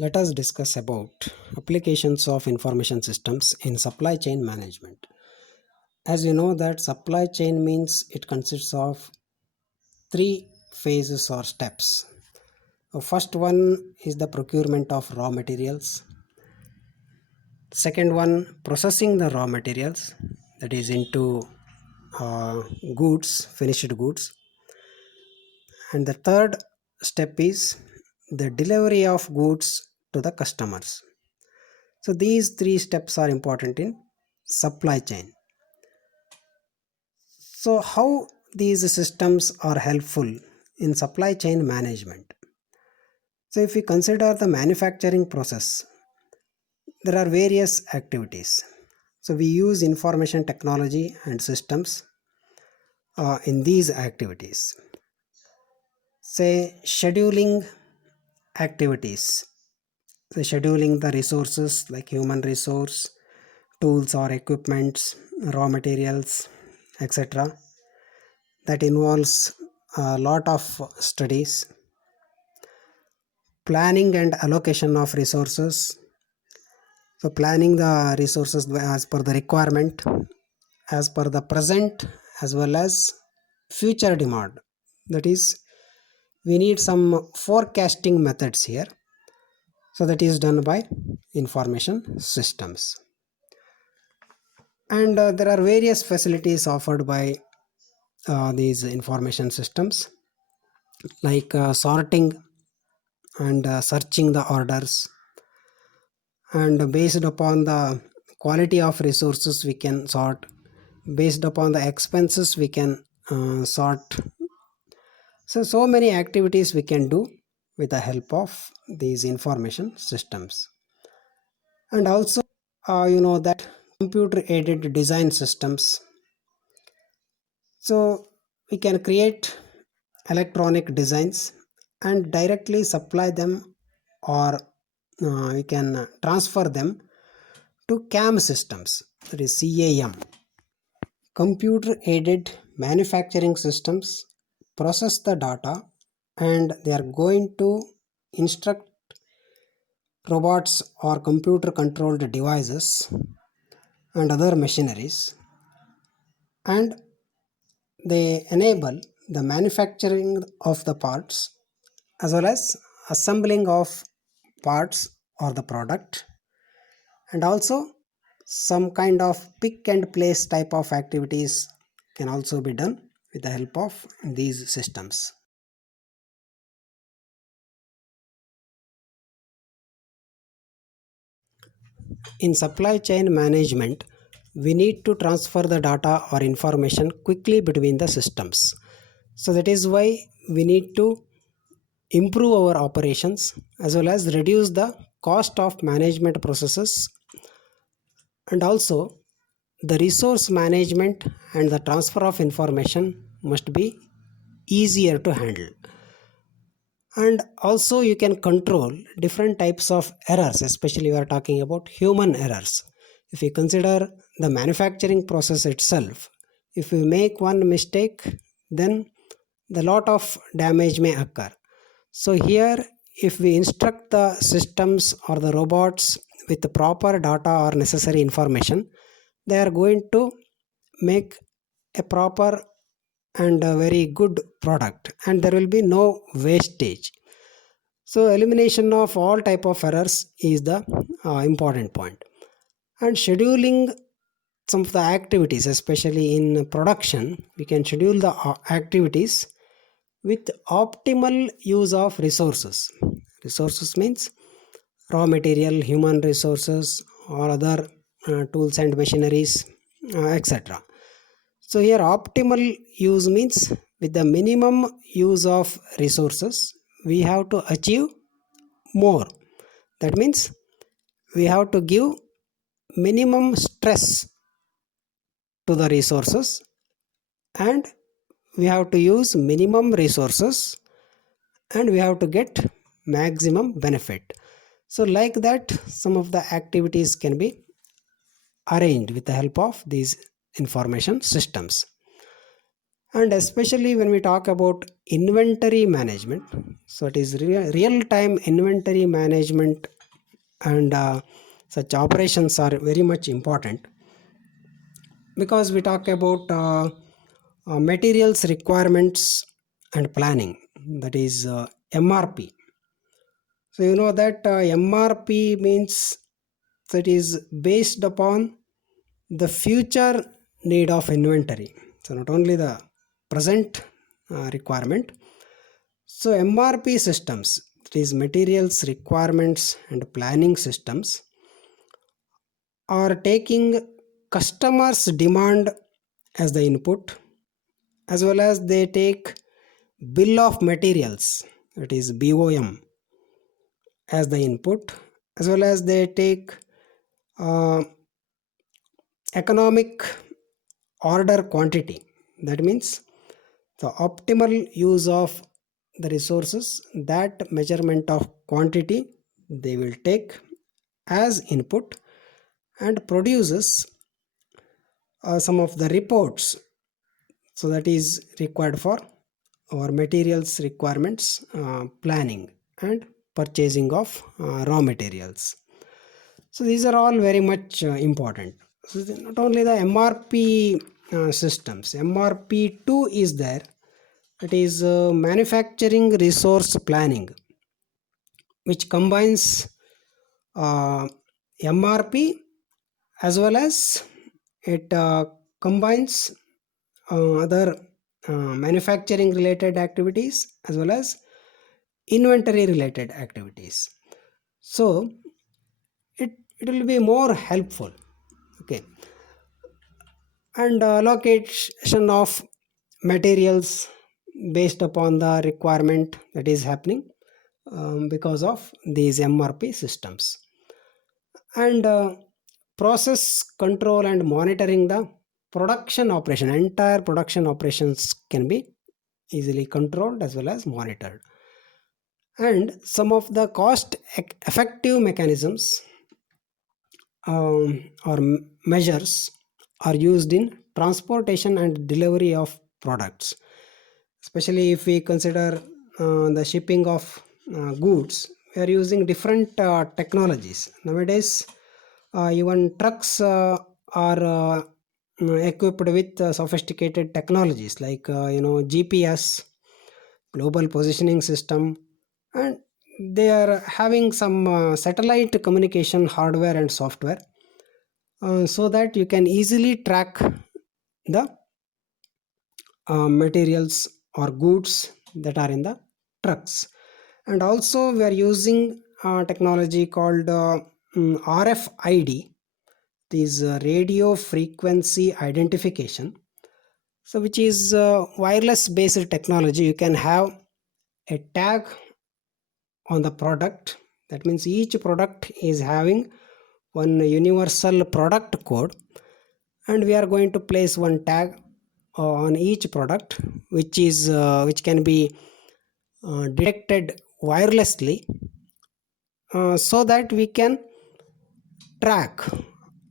Let us discuss about applications of information systems in supply chain management. As you know that supply chain means it consists of three phases or steps. The first one is the procurement of raw materials. Second one, processing the raw materials, that is into uh, goods, finished goods. And the third step is the delivery of goods to the customers. So these three steps are important in supply chain. So how these systems are helpful in supply chain management? So if we consider the manufacturing process, there are various activities. So we use information technology and systems in these activities. Say scheduling activities. So scheduling the resources like human resource, tools or equipments, raw materials, etc. That involves a lot of studies. Planning and allocation of resources. So planning the resources as per the requirement, as per the present as well as future demand. That is, we need some forecasting methods here. So that is done by information systems. And there are various facilities offered by these information systems like sorting and searching the orders, and based upon the quality of resources we can sort, based upon the expenses we can sort. So many activities we can do with the help of these information systems. And also you know that computer aided design systems, so we can create electronic designs and directly supply them, or we can transfer them to CAM systems, that is CAM. Computer aided manufacturing systems process the data, and they are going to instruct robots or computer controlled devices and other machineries, and they enable the manufacturing of the parts as well as assembling of parts or the product, and also some kind of pick and place type of activities can also be done with the help of these systems. In supply chain management, we need to transfer the data or information quickly between the systems. So that is why we need to improve our operations as well as reduce the cost of management processes, and also the resource management and the transfer of information must be easier to handle. And also you can control different types of errors, especially we are talking about human errors. If you consider the manufacturing process itself, if we make one mistake, then the lot of damage may occur. So here, if we instruct the systems or the robots with the proper data or necessary information, they are going to make a proper and a very good product, and there will be no wastage. So elimination of all type of errors is the important point. And scheduling some of the activities, especially in production, we can schedule the activities with optimal use of resources. Resources means raw material, human resources, or other tools and machineries, etc. So here optimal use means with the minimum use of resources, we have to achieve more. That means we have to give minimum stress to the resources, and we have to use minimum resources, and we have to get maximum benefit. So like that, some of the activities can be arranged with the help of these information systems. And especially when we talk about inventory management, so it is real time inventory management, and such operations are very much important, because we talk about materials requirements and planning, that is MRP. So you know that MRP means that is based upon the future need of inventory. So not only the present requirement. So MRP systems, that is materials requirements and planning systems, are taking customers' demand as the input, as well as they take bill of materials, that is BOM, as the input, as well as they take uh, economic order quantity. That means the optimal use of the resources, that measurement of quantity they will take as input, and produces some of the reports, so that is required for our materials requirements planning and purchasing of raw materials. So these are all very much important. So not only the MRP systems, MRP2 is there, it is manufacturing resource planning, which combines MRP, as well as it combines other manufacturing related activities, as well as inventory related activities. So it will be more helpful. Okay. And allocation of materials based upon the requirement that is happening because of these MRP systems. And process control and monitoring the production operation, entire production operations can be easily controlled as well as monitored. And some of the cost effective mechanisms or measures are used in transportation and delivery of products, especially if we consider the shipping of goods. We are using different technologies nowadays. Even trucks are equipped with sophisticated technologies like GPS, global positioning system, and they are having some satellite communication hardware and software, so that you can easily track the materials or goods that are in the trucks. And also we are using technology called RFID, this radio frequency identification, so which is wireless based technology. You can have a tag on the product. That means each product is having one universal product code, and we are going to place one tag on each product, which can be detected wirelessly, so that we can track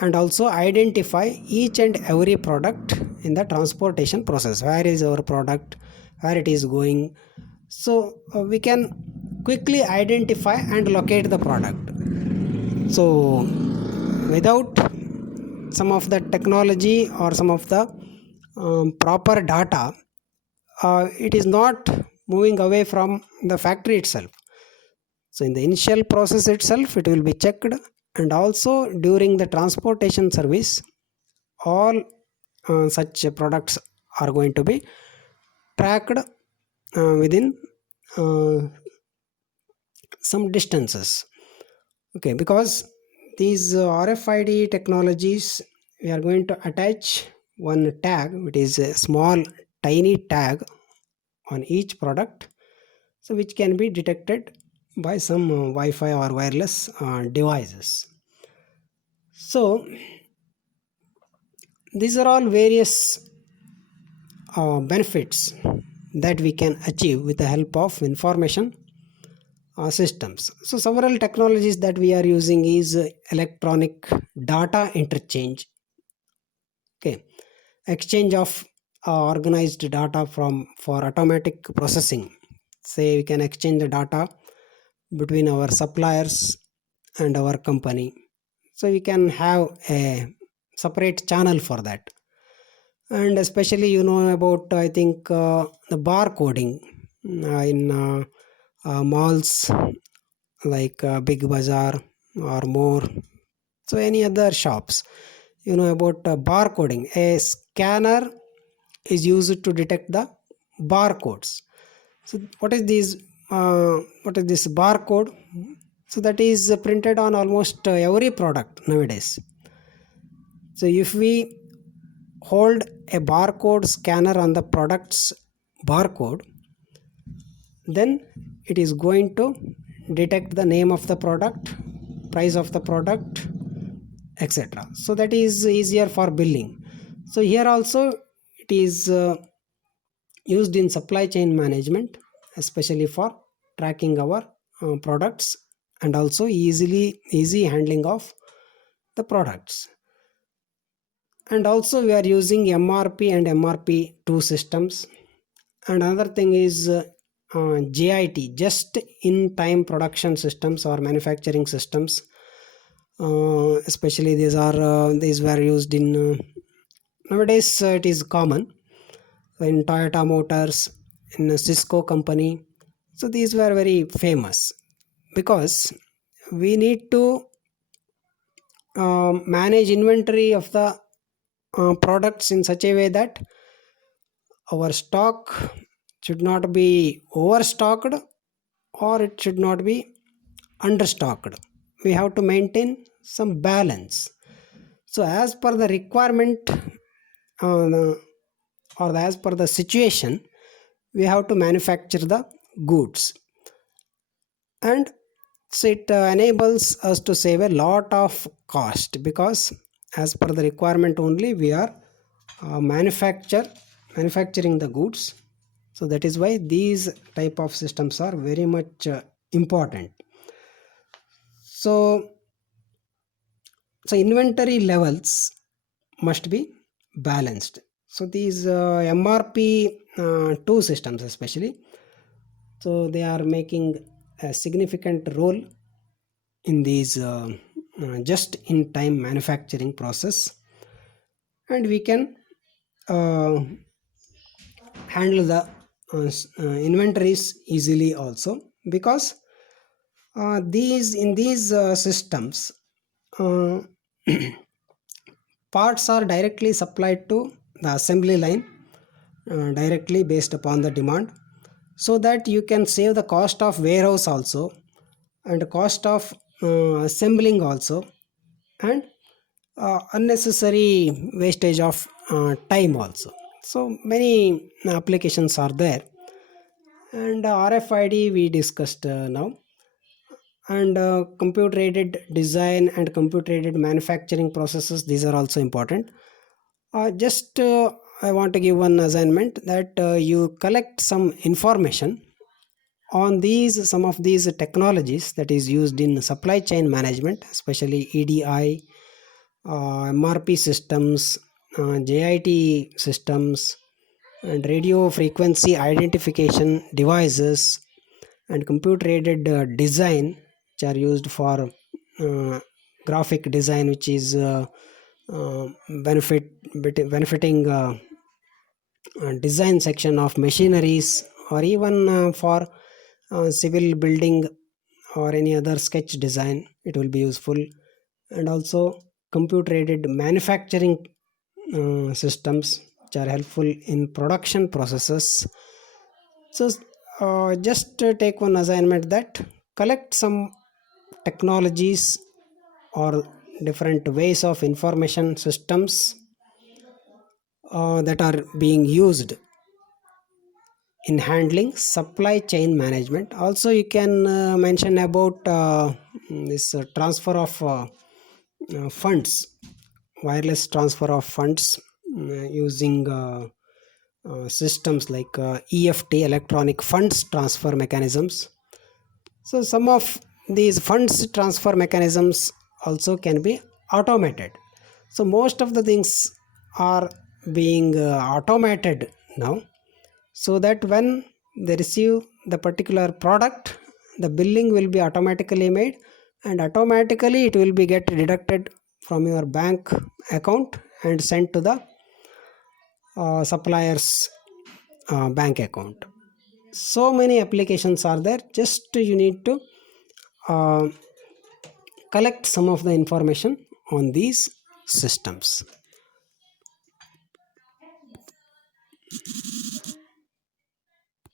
and also identify each and every product in the transportation process. Where is our product, where it is going, so we can quickly identify and locate the product. So without some of the technology or some of the proper data, it is not moving away from the factory itself. So in the initial process itself it will be checked, and also during the transportation service, all such products are going to be tracked within uh, some distances. Okay, because these RFID technologies, we are going to attach one tag, which is a small tiny tag on each product, so which can be detected by some Wi-Fi or wireless devices. So these are all various benefits that we can achieve with the help of information systems. So several technologies that we are using is electronic data interchange. Okay, exchange of organized data from for automatic processing. Say we can exchange the data between our suppliers and our company. So we can have a separate channel for that. And especially about, I think, the barcoding in malls like Big Bazaar or more. So any other shops, about barcoding. A scanner is used to detect the barcodes. So what is this barcode? So that is printed on almost every product nowadays. So if we hold a barcode scanner on the product's barcode, then it is going to detect the name of the product, price of the product, etc. So that is easier for billing. So here also it is used in supply chain management, especially for tracking our products, and also easy handling of the products. And also we are using MRP and MRP2 systems. And another thing is JIT, just in time production systems or manufacturing systems. Especially these were used in nowadays. It is common in Toyota Motors, in a Cisco company. So these were very famous because we need to manage inventory of the products in such a way that our stock should not be overstocked or it should not be understocked. We have to maintain some balance. So as per the requirement as per the situation, we have to manufacture the goods. And so it enables us to save a lot of cost, because as per the requirement only we are manufacturing the goods. So that is why these type of systems are very much important. So inventory levels must be balanced. So these MRP2 systems especially, so they are making a significant role in these just in time manufacturing process. And we can handle the inventories easily also, because these systems, uh, parts are directly supplied to the assembly line directly based upon the demand, so that you can save the cost of warehouse also, and cost of assembling also, and unnecessary wastage of time also. So many applications are there. And RFID we discussed now. And computer aided design and computer aided manufacturing processes, these are also important. Just I want to give one assignment, that you collect some information on some of these technologies that is used in supply chain management, especially EDI, MRP systems, JIT systems, and radio frequency identification devices, and computer aided design, which are used for graphic design, which is uh, benefiting design section of machineries, or even for civil building or any other sketch design, it will be useful. And also computer aided manufacturing systems, which are helpful in production processes. So just take one assignment, that collect some technologies or different ways of information systems that are being used in handling supply chain management. Also you can mention about this transfer of funds, wireless transfer of funds, using systems like EFT, electronic funds transfer mechanisms. So some of these funds transfer mechanisms also can be automated. So most of the things are being automated now, so that when they receive the particular product, the billing will be automatically made, and automatically it will be get deducted from your bank account and sent to the supplier's bank account. So many applications are there. Just you need to collect some of the information on these systems.